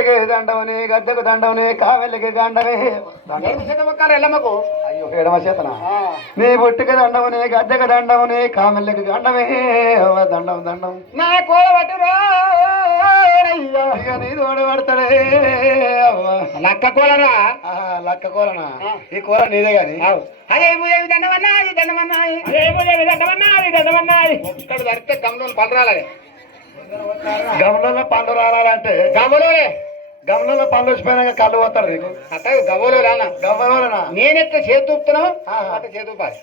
బుట్టకే దండవని గద్దెకు దండవని కావెళ్ళకి దండవే ఎల్లమ్మకు అయ్యో ఎడమ చేతన నీ బుట్టకి దండవని గద్దెకు దండవని కామెళ్ళకి దండమే దండం దండం నా కోల పట్టురా ఇక నీ తోడు పడతాడే లక్క కోలరా లక్క కోలనా ఈ కూర నీదే గాని అదేమో దండమన్నాది దండమన్నాది అదేమో దండమన్నాది దండమన్నాది ఇక్కడ దొరికితే గమనం పడరాలే గమనంలో పండు రాలంటే గమలోలే గమనంలో పండు వచ్చిపోయినాక కళ్ళు పోతారు నీకు అట్ట గమలోనా గమనంలోనా నేనెట్లా చేతి ఊపుతున్నావు అట్లా చేతి ఊపాలి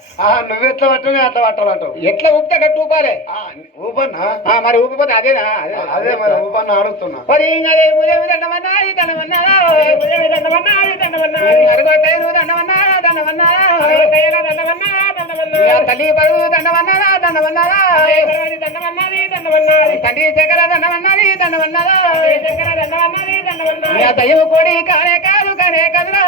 నువ్వెట్లా పట్టు అట్లా పట్టాలంటావు ఎట్లా ఊపితే గట్టి ఊపాలి ఊపన్నా మరి ఊపిపోతే అదేనా అదే మరి ఊపన్న అడుగుతున్నా మరి దండమన్నాది దండమన్నాదా దండమన్నాది దండమన్నాది అడుగుతాయి దండమన్నా దండమన్నా దండమన్నా దండమన్నా తల్లి పరుగు దండమన్నాదా దండమన్నాదా దండమన్నది దండమన్నది తండ్రి చక్కెర దండమన్నది దండమన్నదా చక్కెర దండమన్నది దండమన్నది దయ్యము కోడి కానే కాదు కానే కదురా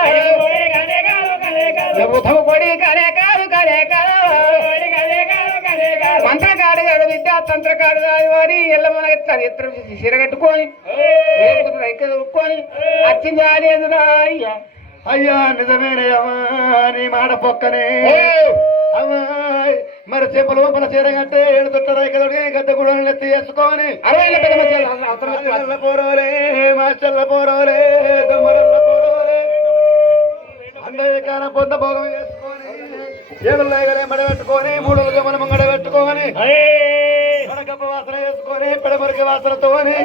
ప్రభుత్వము కోడి కానే కాదు కానే కాదు మంత్రకాడు కాదు విద్యా తంత్రకాడు కాదు వారి ఎల్లమన ఎత్త సిరగట్టుకొని రైతుకొని వచ్చింది ఆడేదురా అయ్యా అయ్యా నిజమేనయ్యమ్మా నీ మాట పొక్కనే అమ్మాయి మరి చెప్పులు మన చీరగట్టే ఏడు తొట్ట రైకలుడి గద్ద కూడా ఎత్తి వేసుకొని పోరోలే మాస్టర్ల పోరోలే దొమ్మరల్ల పోరోలే అందరికాన పొంద భోగం వేసుకొని ఏడులో ఎగలే మడబెట్టుకొని మూడులు గమన ముంగడ పెట్టుకొని కడకప్ప వాసన వేసుకొని పెడమరికి వాసనతోని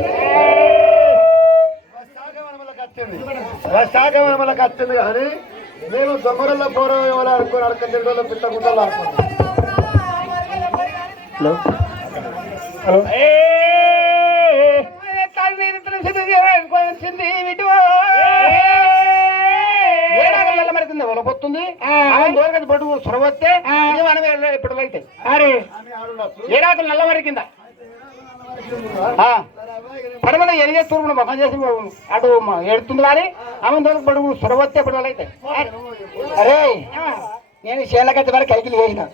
శాఖమని మనకు వచ్చింది కానీ మేము దొమ్మరల్లో పూర్వం ఎవరు అనుకుని అడక తిరుగులో పిట్ట గుడ్డలు అనుకుంటాం. హలో మరికింది ఒలపొత్తుంది బొడ్డు సొరవస్తే ఇప్పుడు అయితే అరే ఏడాకులు నల్ల మరి కింద పడమల ఎరిగే తూర్పును మొఖం చేసి అటు ఎడుతుంది కానీ ఆమె దొరికి పడుగు సొరవస్తే ఇప్పుడు అయితే అరే నేను చేలకైతే వారు కైకిలి చేసిన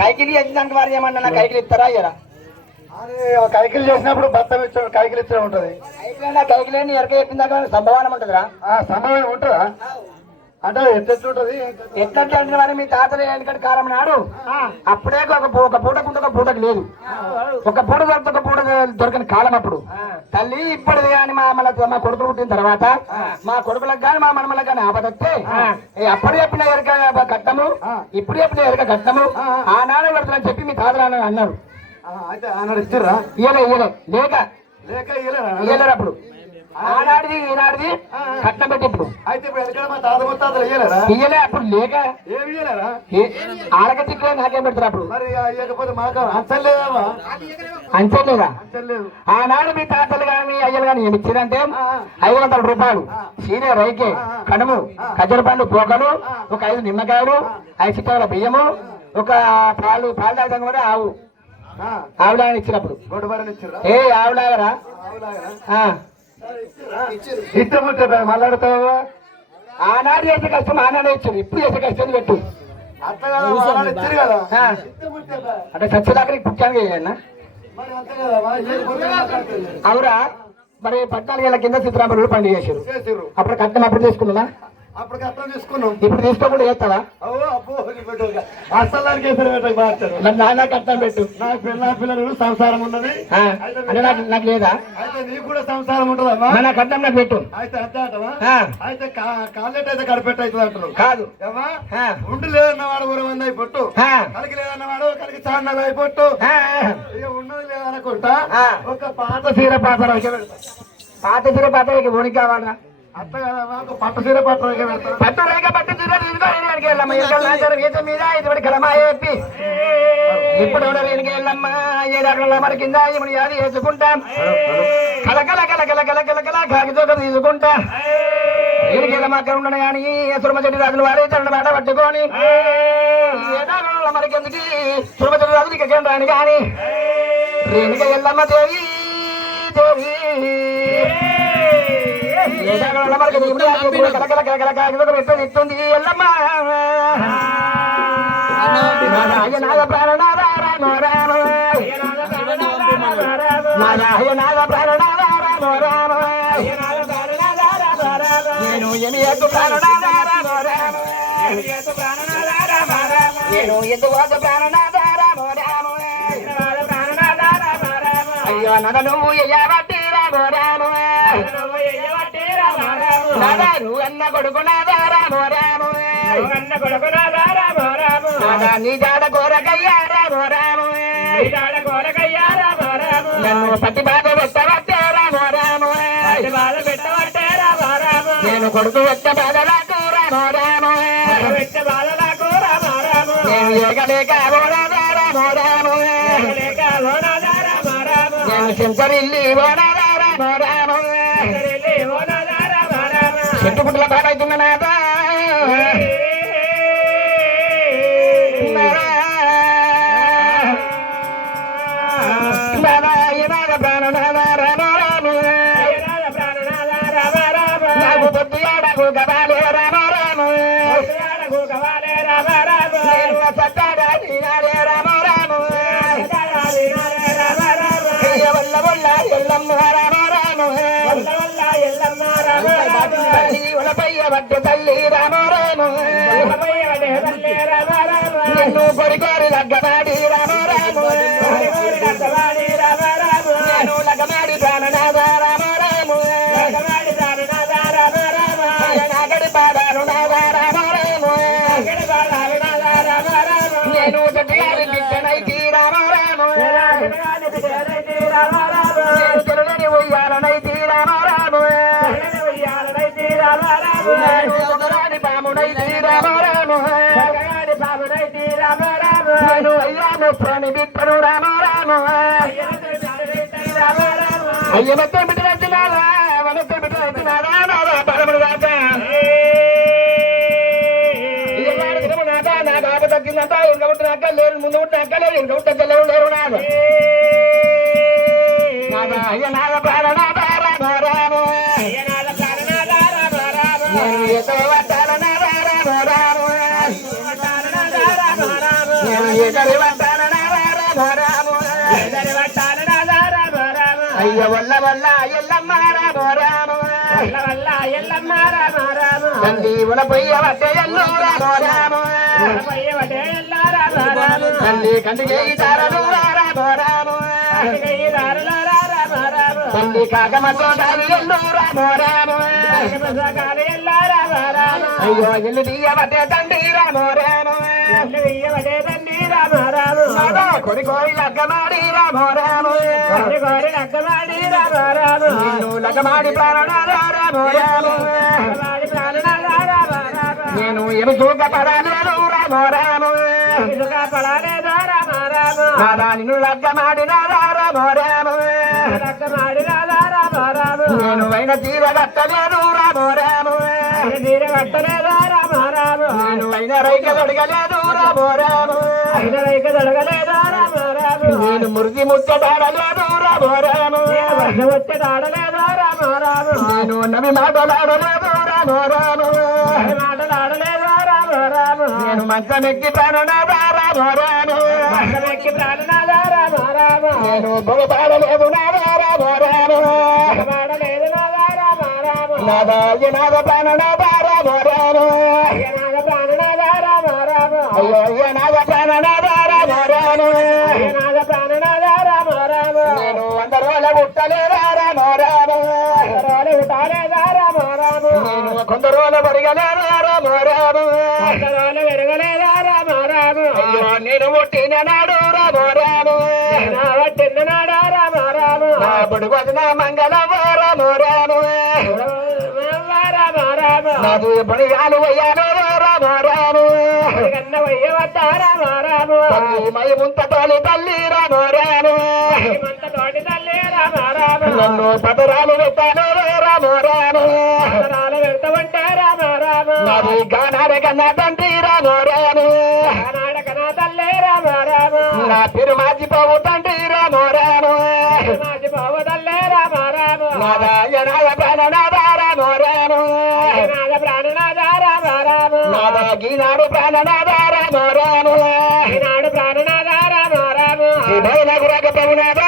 కైకిలి చేసినాక వారు ఏమన్నా నా కైకిలి ఇస్తారా అయ్యారా కైకిలి చేసినప్పుడు భర్త ఇచ్చాడు కైకిలి ఇచ్చే ఉంటది కైకిలి ఎరక చెప్పిందాక సంభవానం ఉంటుందిరా సంభవం ఉంటుందా అంటే ఎట్లెట్లుంటది ఎట్లా మరి మీ తాతలు ఎందుకంటే కారం నాడు అప్పుడే ఒక పూటకు ఒక పూటకు లేదు ఒక పూట దొరికి ఒక పూట దొరికిన కాలం అప్పుడు తల్లి ఇప్పటిది కానీ మా కొడుకులు పుట్టిన తర్వాత మా కొడుకులకు కానీ మా మనమలకు కానీ ఆపదొస్తే అప్పుడు చెప్పిన ఎరక కట్టము ఇప్పుడు చెప్పిన ఎరక కట్టము ఆనాడు పెడతానని చెప్పి మీ తాతలు అన్నారు అయితే ఆనాడు ఇచ్చిర్రా ఇయ్యలే లేక లేక ఇయ్యలేరు అప్పుడు ఆనాడిది ఈనాడిది కట్నం పెట్టి ఇప్పుడు అయితే ఇప్పుడు ఎక్కడ మా తాత ముత్తాతలు ఇయ్యలేరా ఇయ్యలే అప్పుడు లేక ఏమి ఇయ్యలేరా ఆడగట్టిలో నాకేం పెడతారు అప్పుడు మరి ఇవ్వకపోతే మాకు అంచలేదా అంచలేదా అంచలేదు ఆనాడు మీ తాతలు కానీ మీ అయ్యలు కానీ ఏమి ఇచ్చారంటే 500 రూపాయలు సీనే రైకే కడుము ఖజ్జర పండు పోకలు ఒక 5 నిమ్మకాయలు 5 చిట్టాల బియ్యము ఒక పాలు తాగడం కూడా ఆవులాగా ఇచ్చినప్పుడు ఏ ఆవులాగరా ఇష్టముంటే మాట్లాడతావా ఆనాడు చేసే కష్టం ఆనాడే ఇచ్చారు ఇప్పుడు చేసే కష్టం పెట్టు ఇచ్చారు కదా అంటే సత్యదాకా పుట్టాను అన్న అవురా మరి 14 ఏళ్ళ కింద సిద్ధరామరుడు పండుగ చేశారు అప్పుడు కట్టం అప్పుడు చేసుకున్నా అప్పుడు కట్టం తీసుకున్నాం ఇప్పుడు తీసుకోకుండా చేస్తావా నాన్న కట్టం పెట్టు నా పిల్లలు సంసారం ఉన్నది అంటే నాకు లేదా అయితే నీకు కూడా సంసారం ఉంటుందమ్మా నా కట్టం నాకు పెట్టు అయితే అంతే అంటవా అయితే కాళ్ళెట్ అయితే కడిపెట్టు అవుతుంది అంటారు కాదు ఉండి లేదన్న వాడు 100 అయిపోట్టు కలిగి లేదన్న వాడు కలిగి చాన్నాలు అయిపోట్టు ఇక ఉన్నది లేదనుకుంటా ఒక పాత సీర పాత సీర పాత ఓనికి కావాలా అత్త కదా మాకు పట్టు సీర పట్టు రేఖ పట్టు సీర తీసుకో మీద ఇది కలమా చెప్పి ఇప్పుడు వెళ్ళమ్మా ఏడాకుల మరి కింద ఇప్పుడు యాది వేసుకుంటాం కలకల కలకల కలకల కల కాగితోక తీసుకుంటా వీడికి అక్కడ ఉండను కానీ సురమ చెట్టు రాజులు వారి చండ మాట పట్టుకొని ఏడాకుల మరి కిందకి సురమ చెట్టు రాజులు ఇక రాని కానీ రేణుక ఎల్లమ్మ దేవి దేవి ఇస్తుంది ఎల్లమ్మ నారాయణ ప్రాణనాథ రామ రామ నారాయణ ప్రాణనాథ రామ రామ నేను ఎమియకు ప్రాణనాథ రామ రామ నేను ఎందువాత ప్రాణనాథ రామ రామ అయ్యో నన్ను నువ్వు ఎయ్యబట్టి రామ రామ నాదా నువ్వు అన్న కొడుకు నాదా రామ రామ నాదా నీ జాడ కోరకయ్యా రామ రామ నన్ను పట్టి బాధ పెట్టబట్టే రామ రామ నేను కొడుకు వచ్చే బాధ నాకు రామ రామ నేను ఏగలేక ఓనాదా రామ రామ నేను చింతరిల్లి ఓనాదా రామ రామ చెట్టు పుట్ల బాధ అవుతున్నా నాదా నాకు పొద్దు ఏడకు గబాలే రామ రామ సత్తాడా నీనాడే రామ రామ వల్ల వల్ల ఎల్లమ్మ రామ రామ ఉలపయ్య వడ్డు తల్లి రామ రామ నిన్ను కొరికోరి లగ్గమాడి రామ రామ నేను లగ్గమాడి ప్రాణనాథ రామ రామ నాగడి పాదాలు నాథ రామ రామ నేను గట్టిగాలి బిడ్డనైతి రామ రామ నేను చెరువుని ఉయ్యాలనైతి రామ రామ నేను ఒకరాని పామునైతి రామ రామ నేను అయ్యాను ప్రాణి బిడ్డను రామ రామ అయ్య మొత్తం బిడ్డ వచ్చినారా మొత్తం బిడ్డ వచ్చినారా నాదా పరముడు దాకా నా బాబు తగ్గిందంట ఇంకా ఉంటే అక్కర్లేదు ముందు ఉంటే అక్కర్లేదు ఇంకా ఉంటే తెల్లవు లేరు నాడు నాదా అయ్య నాద ప్రాణనాథ రామ రామ నేను ఎక్కడ పట్టాల నాద రామ రామ నేను ఎక్కడి పట్టాల నాద రామ రామ అయ్య వల్ల వల్ల ఎల్లమ్మ రామ రామ తండ్రి ఉలపయ్య వడ్డే ఎల్లు రామ రామ తండ్రి కంటికి తారలు రామ రామ తండ్రి కాకమతో దాని ఎల్లు రామ రామ అయ్యో ఎల్లు తీయబట్టే తండ్రి రామ రామ కొడుకోరి లగ్గమాడి రామ రామ నిన్ను లగ్గమాడి ప్రాణనాథ రామ రామ నేను ఎమి చూక పడలేదు రామ రామ నాదా నిన్ను లగ్గమాడి నాదా రామ రామ నేను వైన తీర కట్టలేదు రామ రామ నేను వైన రైక దొడగలేదు రామ రామ నేను మురిది ముచ్చటాడలేదు రామ రామ నేను నవి మాటలాడలేదు రామ రామ నేను మంచమెక్కి ప్రాణనాథ రామ రామ నేను బొగపాడలేదు నాద రామ రామ నాదాయ నాద ప్రాణనాథ రామ రామ అయ్యో అయ్య నాద ప్రాణనాథ రామ రామ నేను అందరోల ఉట్టలేదా రామ రామ నేను కొందరోల బరిగలేదా రామ రామ అయ్యో నేను పుట్టిన నాడు రామ రామ నా బుడుగు నా మంగళం రామ రామ నాదు బడియాలు అయ్యాను రామ రామ మై ముంత తోలి తల్లి రామ రామ నన్ను పదరాలు పెట్టాను రామ రామ నాది గానాడ కన్నా తండ్రి రామ రామ నా పేరు మాచిపోవు తండ్రి రామ రామ నాదాయనాద ప్రాణనాథ రామ రామ నాదా గీనాడు ప్రాణనాథ రామ రామ గురగ ప్రభునాథ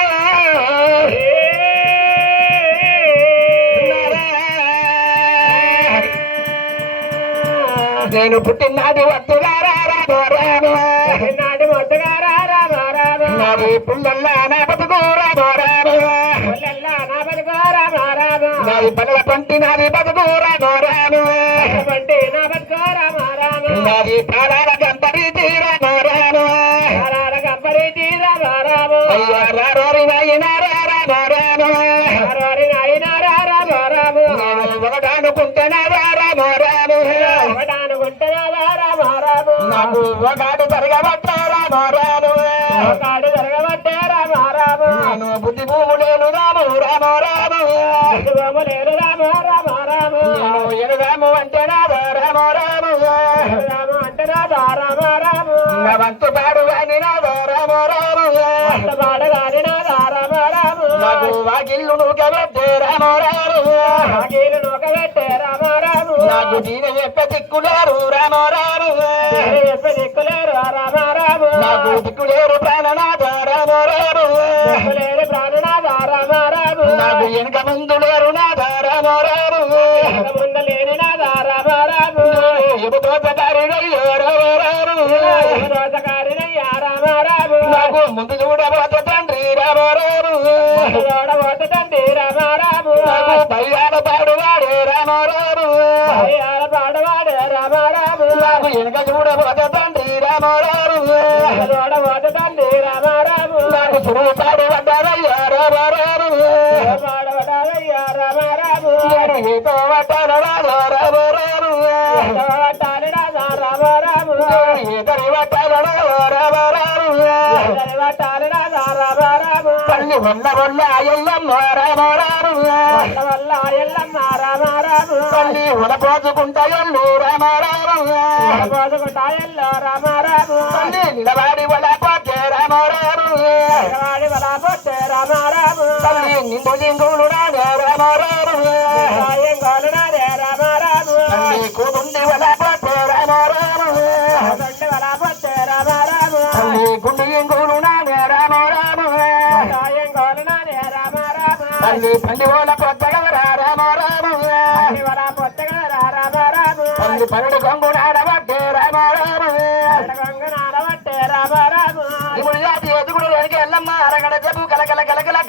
నేను పుట్టినాది వద్దుగారా రామో నాటి మొత్తగారా రామ రామ నాది పుల్లల్లా నా బతుకురా రామో పుల్లల్లా నా బతుకారా రామ నాది పనుల పంటి నాది బతుకురా రామో పంటి నా బతుకారా రామ నాది ప్రాణాల గంపరి తీరా రామో గంపరి తీరా రామ అయ్యా రారోరి నాయనారా రామో అయినారా రామ రామ నేను ఒకటానుకుంటున్నా రామో ఒకటానుకుంటున్నావా రామ రామ నాకు ఒకటి జరగబట్ట రామో కాడు జరగబట్టే రామ రామ నేను బుద్ధి భూములేను రాము లేరు రామ రామ రామ నేను ఎనుగాము అంటే రామో రామ అంటే రాధా రామ రామ నా వంతు పాడు అని రామో పాడగాని నాదా రామ రామ నాకు వాకిల్లు నూకబట్టే రామో ఆగేలు నూకబెట్టే రామ రామ నాకు దీని చెప్ప దిక్కులేరు రామో ఎప్ప దిక్కులేరు రామ రామ నాకు దిక్కులేరు ప్రాణనాథ రామో దిక్కులేరు ప్రాణనాథ రామ రామ నాకు వెనక ముందు లేరు నాథ రామో ముందు లేని నాదా రామ రామ ఎదుటోసకారినయ్యో దోసకారినయ్యా రామ రామ నాకు ముందు చూడబోత తండ్రి రామో చూడబోతు తండ్రి రామ రామ నాకు దయ్యాల పాడువాడే రామో అయ్యాల పాడవాడే రామ రామ నాకు వెనక చూడబోత తండ్రి రామో చూడబోతు తండ్రి రామ రామ నాకు సురువు పాడుబడ్డారయ్యా రామో పాడవడాలయ్యా రామ రామ నీతో వట్టాల రామో తాలి రాజా రామ రామ ఇతరి వట్టాల రామో తాలి రాజా రామ రామ పల్లి వల్ల ఎల్లమ్మ రామో వల్ల ఎల్లమ్మ రామ రామ పల్లి ఉలపోసుకుంటా ఎల్లు రామో పోసుకుంటాయల్లో రామ రామ పల్లి నిలబడి వల పోతే రామో వాడి వల పొట్టే రామ రామ పల్లి నిండు జింగులు రామో ఏం గోలునాడే రామ రామ పల్లి కూతుండి వల పోతే రామో దొడ్డి వల పొట్టే రామ రామ పల్లి గుండు జింగులు రామో ఏం గోలునాడే రామ రామ పల్లి పండి ఓల కొత్తగా రామో వల పొట్టగా రామ రామ పల్లి పరుడు కొంగు నాడబట్టే రామో గంగనాడబట్టే రామ రామ ఇప్పుడు జాతి ఎదుగుడు వెనక ఎల్లమ్మ అరగడ చెప్పు కలకల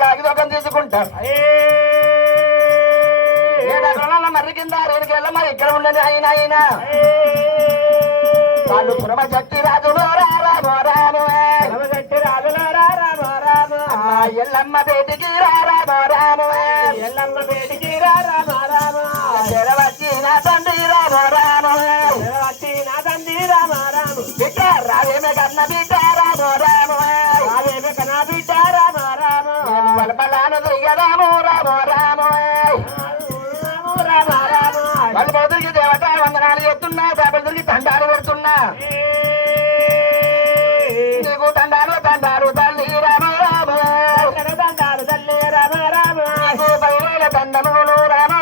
కాగిదోకం తీసుకుంటా ఏడాది మర్రి కింద రేణుకి ఎల్లమ్మ ఇక్కడ ఉండదు అయినా వాళ్ళు పురమ జట్టి రాజులు రామో చెట్టు రాజులో రామ రామ ఎల్లమ్మ బేటికి రామో ఎల్లమ్మ బేటికి రామ రామ వచ్చి నా తండ్రి రామో వచ్చి నా తండ్రి రామ రామ బిడ్డ రావేమే కన్న బిడ్డ రామో అవేమి కనా బిడ్డ రామ రామ వలపలాను తిరిగదాము రామో రామ రామ వాళ్ళు పోతుడికి దేవత వందనాలు చేస్తున్నా చేపలు తిరిగి తండాలు పెడుతున్నా నీకు తండాలు తల్లి రామో దండాలు తల్లి రామ రామ నీకు 10,000 దండములు రామో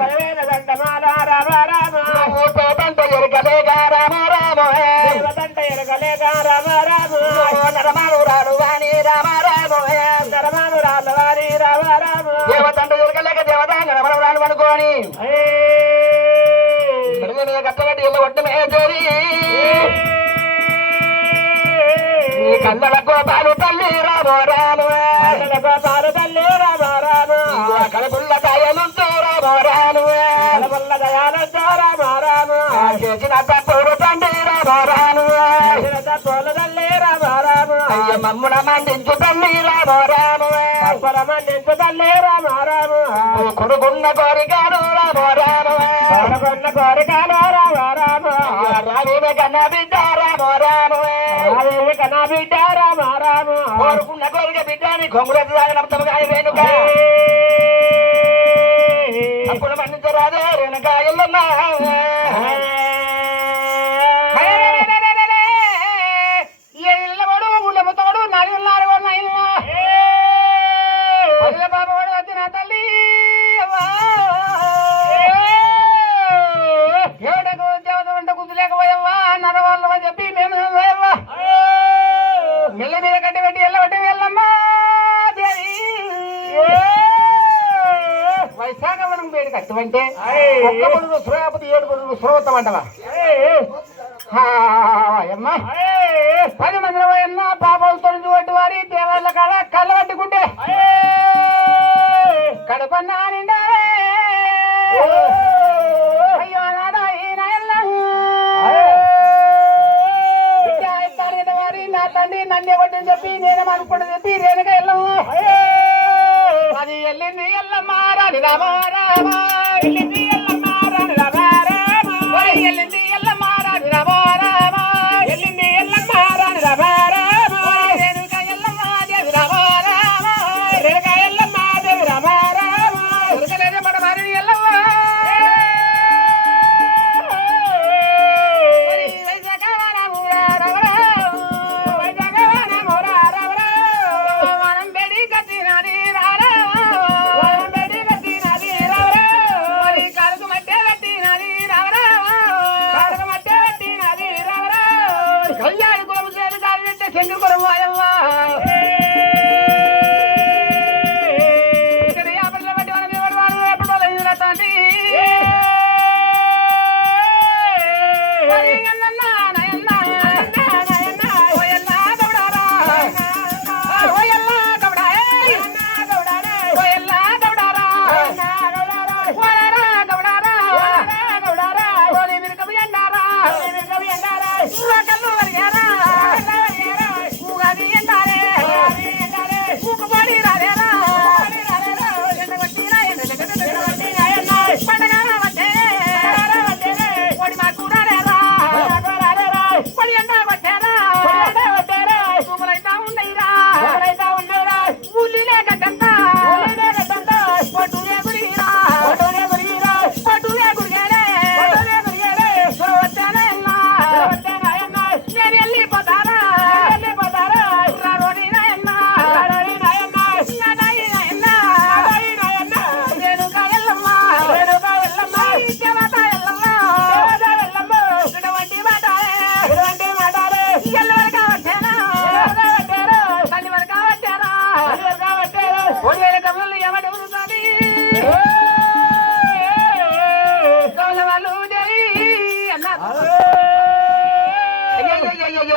పదివేల దండమాల రామ రామ నీకు పేటంట ఎరుకలేక రామో దండ ఎరగలేక రామ రామ నరమాలు రాడు వాణి రామో ధర్మాను రాళ్ళ వారి రామ రామ దేవతంట ఎరుకలేక దేవత నరమరం రాను అనుకోని కట్టగట్టి ఇళ్ళ ఒట్టమే చేరి నీ కళ్ళ గోపాలు తల్లి రామో గోపాలు తల్లి రామ రామ కలపుల్ల కాయలుంటూ రామో వల్ల దయాలతో రామ రామ చేసిన తప్పుడు తండ్రి రామో తోలు తల్లి రామ రామ అయ్య మమ్మున మండించు తల్లి రామో పరమండించు తల్లి రామ రామ కొడుకున్న కోరికలు రామో కొన్న కోరికలు రామ రామ రావే కన్నా బిడ్డ రామో అదేవి కన్నా బిడ్డ రామ రామ కోరుకున్న కోరిక బిడ్డని కొంగులెత్తు సాగినప్పుడు వేణుక అప్పుడు మన్నించరాదే రేణుక ఎల్లమ్మ ఎల్లవడు ముళ్ళముతోడు నలుగున్నారు బాబుడు వచ్చిన తల్లి ఎవడకు దేవత వంట కుదిలేకపోయావా నడవాళ్ళ చెప్పి మేము మెల్ల మీద కట్టి పెట్టి ఎల్లబట్టి వెళ్ళమ్మా వైశాఖ మనం పేరు కట్టువంటే ఒక్క బుడుగు సురకాపతి 7 బుడుగు సురవత్తమంటవా అమ్మా 10 మంది అన్న పాపాలు తొలగి వారి దేవాళ్ళ కాడ కళ్ళ పట్టుకుంటే కడపన్నా నిండా అయ్యో నాదా వారి నా తండ్రి నన్ను ఇవ్వటని చెప్పి నేను అనుకుంటా చెప్పి రేణుగా వెళ్ళము అది వెళ్ళింది ఎల్లమ్మా రాని రామా రామా వెళ్ళింది ఎల్లమ్మా రాని రామా రామా వెళ్ళింది ఎల్లమ్మా రాని రామా రామా వెళ్ళింది ఎల్లమ్మా రాని రామా రామా రేణుగా ఎల్లమ్మా దేవి రామా రామా రేణుగా ఎల్లమ్మా దేవి రామా రామా దొరకలేదే మన వారిని ఎల్లమ్మా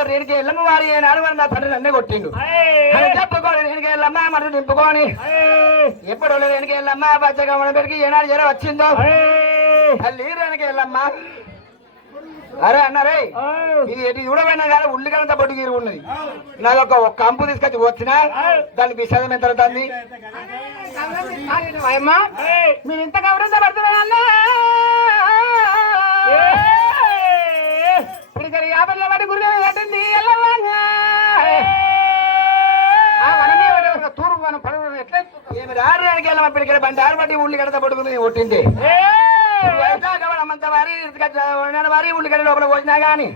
రేణుకి ఎల్లమ్మ వారి ఏనాడు నా తండ్రి నన్నే కొట్టిండు చెప్పుకోని రేణుకి ఎల్లమ్మ మరి నింపుకొని ఎప్పుడు రేణుకి ఎల్లమ్మ పచ్చగా మన పెరిగి ఏనాడు జర వచ్చిందో తల్లి రేణుకి ఎల్లమ్మ అరే అన్నారే ఇది ఎటు చూడమైనా కానీ ఉల్లిగలంతా బొడ్డు గీరు ఉన్నది నాది ఒక కంపు తీసుకొచ్చి వచ్చినా దాన్ని విషాదం ఎంత అవుతుంది మీరు ఇంత గౌరవంగా పడుతున్నా ఇప్పుడు యాభైలో పడి గురి కట్టింది తూర్పు మనం పడవ ఎట్లా ఏమి రాడానికి వెళ్ళమా పిడికి బండి ఆరు బట్టి ఉల్లి కడతా పడుకుని కొట్టింది వారి ఉల్లిగడ్డ లోపల పోసినా గాని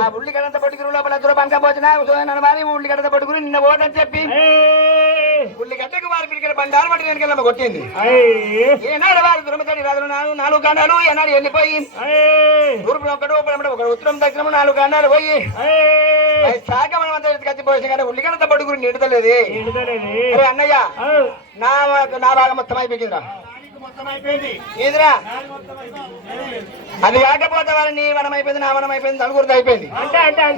ఆ ఉల్లిగడ్డంత పట్టుకుని లోపల దురపంక పోసినా వారి ఉల్లిగడ్డ పట్టుకుని నిన్న ఓటని చెప్పి ఉల్లిగడ్డకు వారి పిడికి బండారు బట్టి వెనకెళ్ళమ్మ కొట్టింది ఏనాడు వారి దురమతడి రాజులు 4 గంటలు ఏనాడు వెళ్ళిపోయి తూర్పు ఒకటి ఉత్తరం దక్షిణము 4 గంటలు పోయి శాఖ మనం అంతా కచ్చిపోయి కానీ ఉల్లిగడ్డ పట్టుకుని నిడతలేదు అన్నయ్య నా భాగం మొత్తం అయిపోయిందిరా ఇదిరా అది కాకపోతే వారి నీ వనం అయిపోయింది నా వనం అయిపోయింది నలుగురిది అయిపోయింది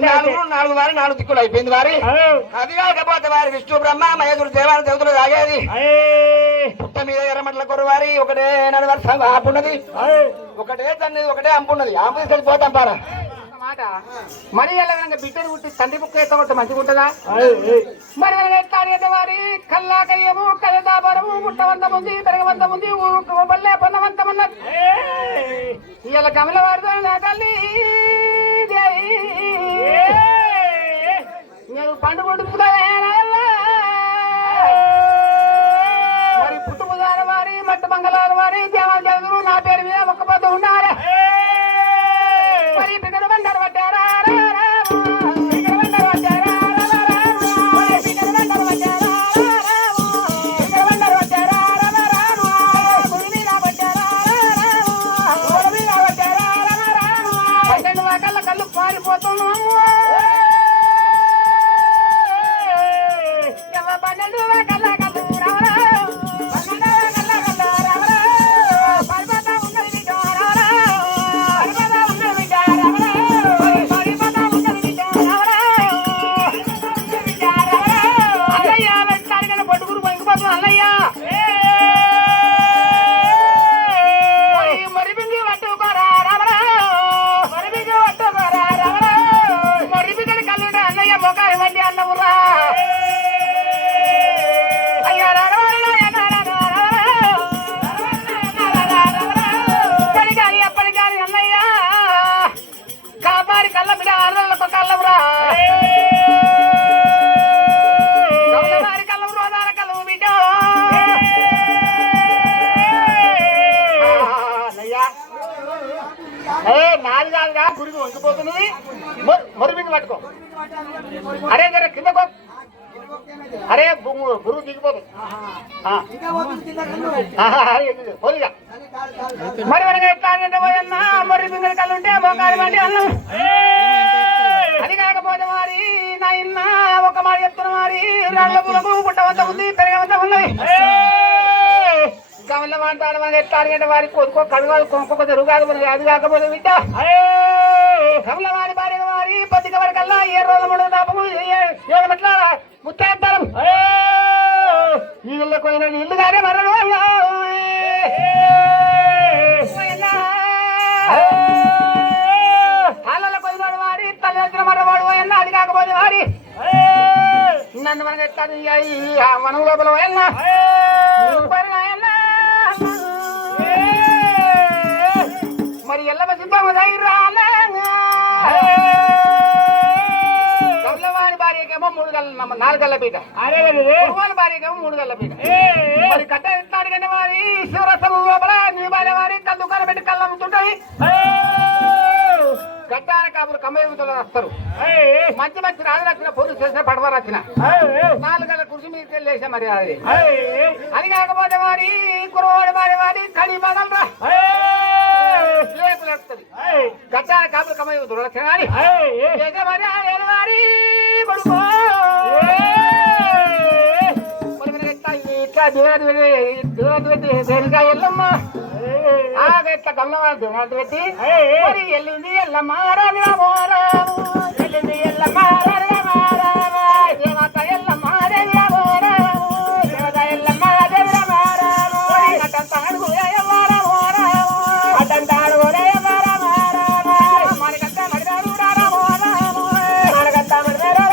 4 వారి 4 దిక్కులు అయిపోయింది వారి అది కాకపోతే వారి విష్ణు బ్రహ్మ మహేశ్వరుడు దేవాల దేవతలు తాగేది పుట్ట మీద ఎర్రమట్ల కొరవారి ఒకటే నడవరి ఆపున్నది ఒకటే తన్నది ఒకటే అంపున్నది ఆంపు తీసుకొని పోతాం పారా మరి ఎలా బిడ్డను పుట్టి తండ్రి బుక్ అయితే కొట్ట మంచిగా ఉంటుందా మరి వారి కల్లాకయ్యము కలదాబరము ముట్టవంత ఉంది పెరగవంత ఉంది బల్లే పొందవంతం అన్నది ఇలా కమల వారితో నా తల్లి నేను పండు పుట్టుకున్నా మరి పుట్టుకుదారు వారి మట్టు మంగళవారు వారి దేవాల దేవతలు నా పేరు మీద ఒక్క పొద్దు ఉన్నారా మరి బిడ్డ బండారు పట్టారా కళ్ళు పారిపోతున్నాము నాలుగు కాదుగా గురికి వంగిపోతున్నది మొరు మీద పట్టుకో అరే జర కిందకో అరే గురువు దిగిపోతుంది పోలిగా మరి మనకి ఎట్లా అంటే పోయన్నా మొర్రి పింగళ కళ్ళు ఉంటే మోకాలి మండి అన్నం అది కాకపోతే మరి నా ఇన్న ఒక మాట చెప్తున్న మరి రాళ్ళ పులకు పుట్టవంత ఉంది పెరగవంత ఉన్నాయి గమల మాట్లాడ మనకి ఎట్లా అంటే వారికి కొనుక్కో కడుగాలు కొనుక్కో తెరుగు కాదు మనకి అది కాకపోతే బిడ్డ కమల వారి భార్య వారి పత్రిక వరకల్లా ఏ రోజు మూడు దాపము ఏమట్లా ముత్తేస్తాం ఇళ్ళకి పోయిన ఇల్లు కానీ మరణం కాళ్ళలో పోయినాడు వారి తల్లి వచ్చిన మరవాడు పోయన్నా అది కాకపోతే వారి నన్ను మనకి ఎట్లా మనం లోపల పోయన్నా మరి ఎల్లవ సిద్ధము వారి భార్యకేమో 3 గల్ల 4 గల్ల పీట వారి భార్యకేమో 3 గల్ల పీట మరి కట్ట ఎట్లాడు కంటే వారి శివరసము లోపల నీ భార్య వారి దుకాణం పెట్టి కళ్ళు అమ్ముతుంటది గట్టాన కాపులు కమ్మయ్యలు వస్తారు మంచి మంచి రాజు వచ్చిన పొరుగు చేసిన పడవ వచ్చిన 4 గల్ల కుర్చీ మీద లేసా మరి అది కాకపోతే వారి కురవాడి భార్య వారి కడి బదలరా లేకులేస్తుంది గట్టాన కాపులు కమ్మయ్య దురలక్షణ కానీ ఇట్లా ఎల్లమ్మ ఇట్లా కళ్ళ దినాలు పెట్టి మరి వెళ్ళింది ఎల్లమ్మ వెళ్ళింది ఎల్లమ్మ దేవత ఎల్లమ్మ దేవత ఎల్లమ్మ అటంత అడుగు అటంత అడుగు మనకంతా మడిదారు మనకంతా మడిదారు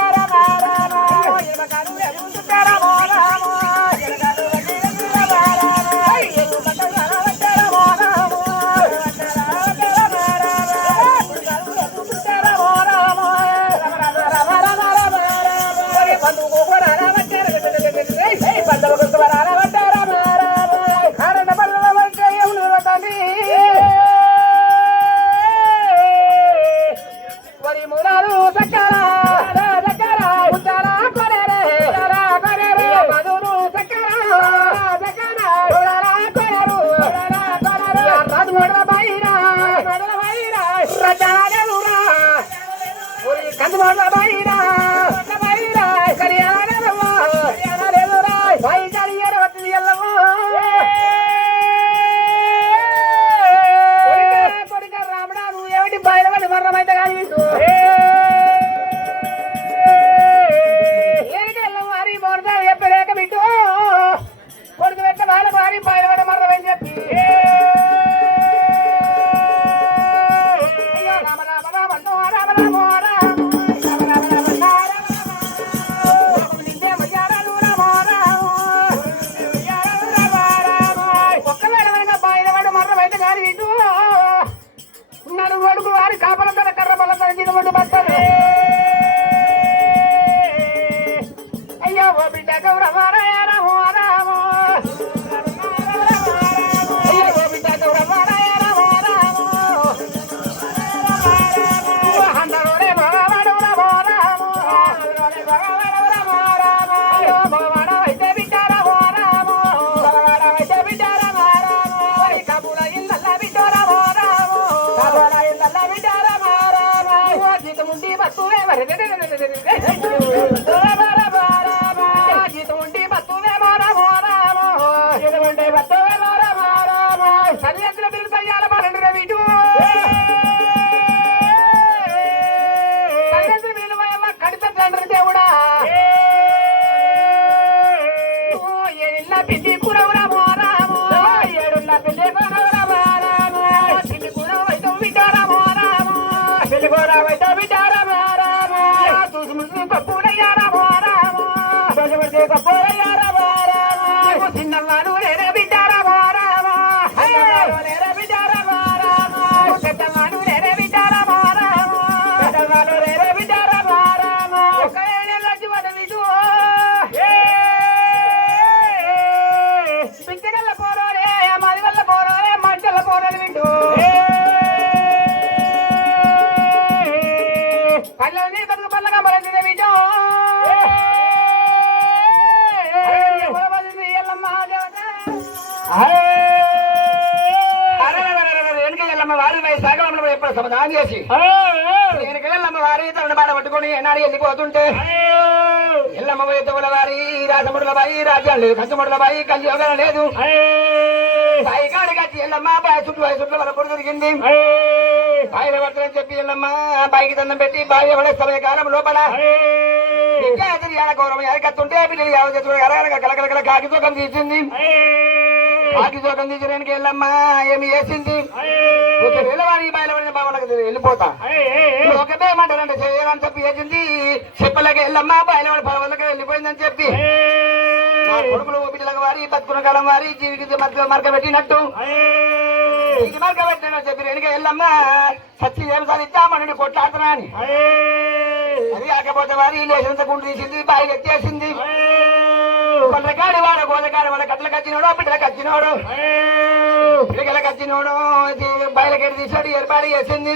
వారి సాగంలో ఎప్పుడు సమాధానం చేసి నేను ఎల్లమ్మ వారి తన బాట పట్టుకొని ఎన్నాడు వెళ్ళిపోతుంటే ఎల్లమ్మ పోయేతల వారి రాజముడుల బాయి రాజ్యాలు లేదు కంచముడుల బాయి కలియోగం లేదు బాయి కాడికి వచ్చి ఎల్లమ్మ బాయి చుట్టూ వాళ్ళ పొడి దొరికింది బాయిలో పడుతుందని చెప్పి ఎల్లమ్మ బాయికి దండం పెట్టి బావి పడే సమయ కాలం లోపల గౌరవం ఎరకత్తుంటే కలకల కాకి జోకం తీసింది కాకి జోకం తీసిన ఎల్లమ్మ ఏమి వేసింది వెళ్ళవారి బాయిలో పడిన బావలకు వెళ్ళిపోతా ఒకటే మంటారంటే చేయాలని చెప్పి వేసింది చెప్పలేక ఎల్లమ్మ బాయిలో పడి పర్వాలకు వెళ్ళిపోయిందని చెప్పి కొడుకులు బిడ్డలకు వారి బతుకున్న కాలం వారి జీవికి మరక పెట్టినట్టు మరక పెట్టిన చెప్పి వెనుక ఎల్లమ్మ సచ్చి ఏం సాధిస్తామని కొట్లాడుతున్నా అని అది కాకపోతే వారి లేచినంత గుండు తీసింది బాయికి ఎత్తేసింది కొండకాడి వాడు గోదకాడి వాడు కట్టలకు వచ్చినోడు బిడ్డలకు వచ్చినోడు పిల్లలకు వచ్చినోడు బయలుకెళ్ళి తీసాడు ఏర్పాటు చేసింది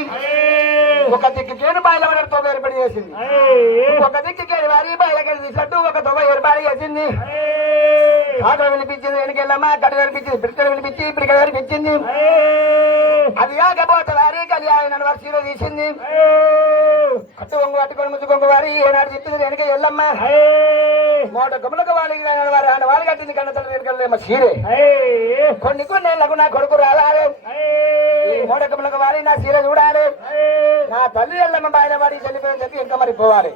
ఒక దిక్కుకేడు బయలు పడి తొవ్వ ఏర్పాటు చేసింది ఒక దిక్కుకేడు వారి బయలుకెళ్ళి తీసినట్టు ఒక తొవ్వ ఏర్పాటు చేసింది ఆటలు వినిపించింది వెనుకెళ్ళమ్మా కట్టలు వినిపించింది పిడికలు వినిపించి పిడికలు వినిపించింది అది కాకపోతే వారి కళ్యాణ వర్షీలో తీసింది కట్టు వంగు పట్టుకొని ముచ్చు కొంగు వారి ఏనాడు చెప్పింది వెనక ఎల్లమ్మ మోట గుమ్మలకు వారికి వారి వారు కట్టింది కన్న తల్లి వెనుకలేమ సీరే కొన్ని ఏళ్లకు నా కొడుకు రావాలి మోట గుమ్మలకు వారి నా సీర చూడాలి నా తల్లి ఎల్లమ్మ బాయిల వాడి చెల్లిపోయి చెప్పి ఇంకా మరి పోవాలి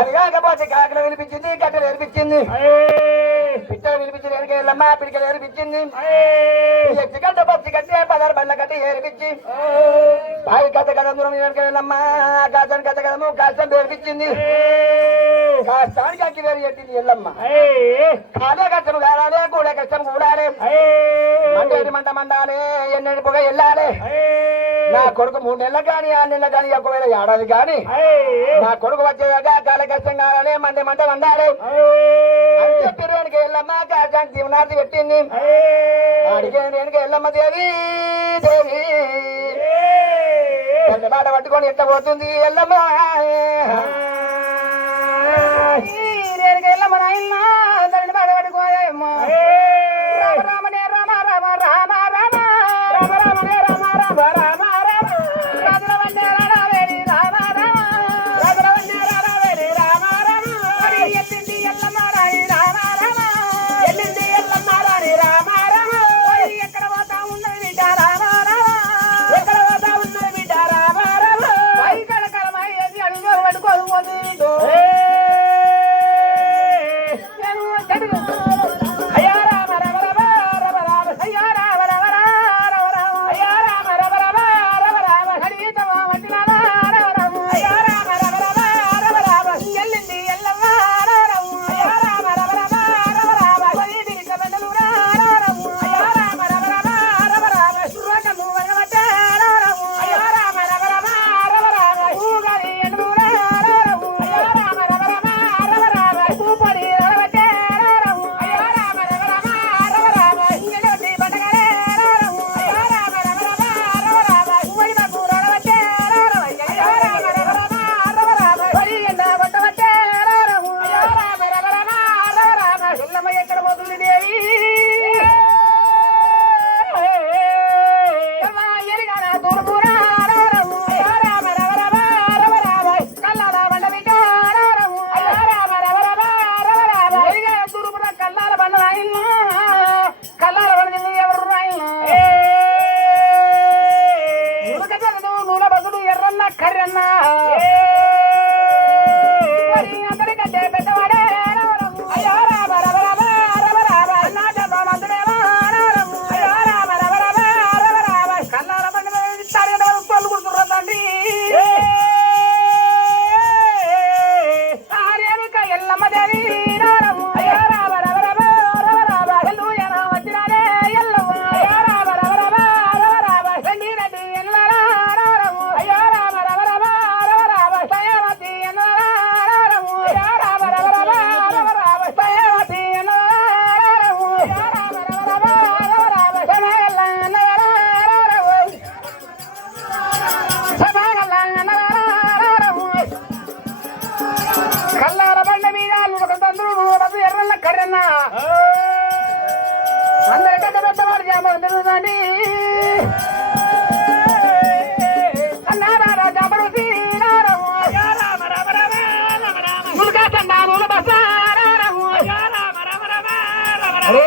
అది కాకపోతే కాకలు వినిపించింది కట్టెలు వినిపించింది పిట్టలు వినిపించింది వెనక ఎల్లమ్మ పిడికలు వినిపించింది గంట పచ్చి కట్టి 16 బండ్ల కట్టి ఏరిపించి బావి కథ కథ దూరం వెనక ఎల్లమ్మ కాచని కథ కథము కాష్టం పేర్పించింది కాష్టానికి అక్కి వేరు చెట్టింది ఎల్లమ్మ కాలే కష్టం కాలాలే కూడే కష్టం కూడాలి మండేటి మంట మండాలి ఎన్నెడి పొగ వెళ్ళాలి నా కొడుకు 3 నెలలు కానీ 6 నెలలు కానీ ఒకవేళ ఏడాది కానీ నా కొడుకు వచ్చేదాకా కాల కష్టం కావాలి మండే మంట వండాలి అని చెప్పి రేణుక ఎల్లమ్మ కాచానికి దీవనార్థి పెట్టింది అడిగే రేణుక ఎల్లమ్మ దేవి దేవి బాట పట్టుకొని ఎట్ట పోతుంది ఎల్లమ్మ ఎల్లమ్మ నాయన దాన్ని బాట పట్టుకోయమ్మ రామ రామనే రామ రామ రామ రామ రామ రామనే రామ రామ రామ రామ రాజరవన్నే రావేరి రామ రామ రాజరవన్నే రావేరి రామ రామ ఎల్లింది ఎల్లమ్మ రాణి రామ రామ ఎల్లింది ఎల్లమ్మ రాణి రామ రామ ఎక్కడ పోతా ఉన్నది బిడ్డ రామ రామ ఎక్కడ పోతా ఉన్నది బిడ్డ రామ రామ ఇక్కడ కలమై అడుగు పట్టుకోదు పోతుంది అరే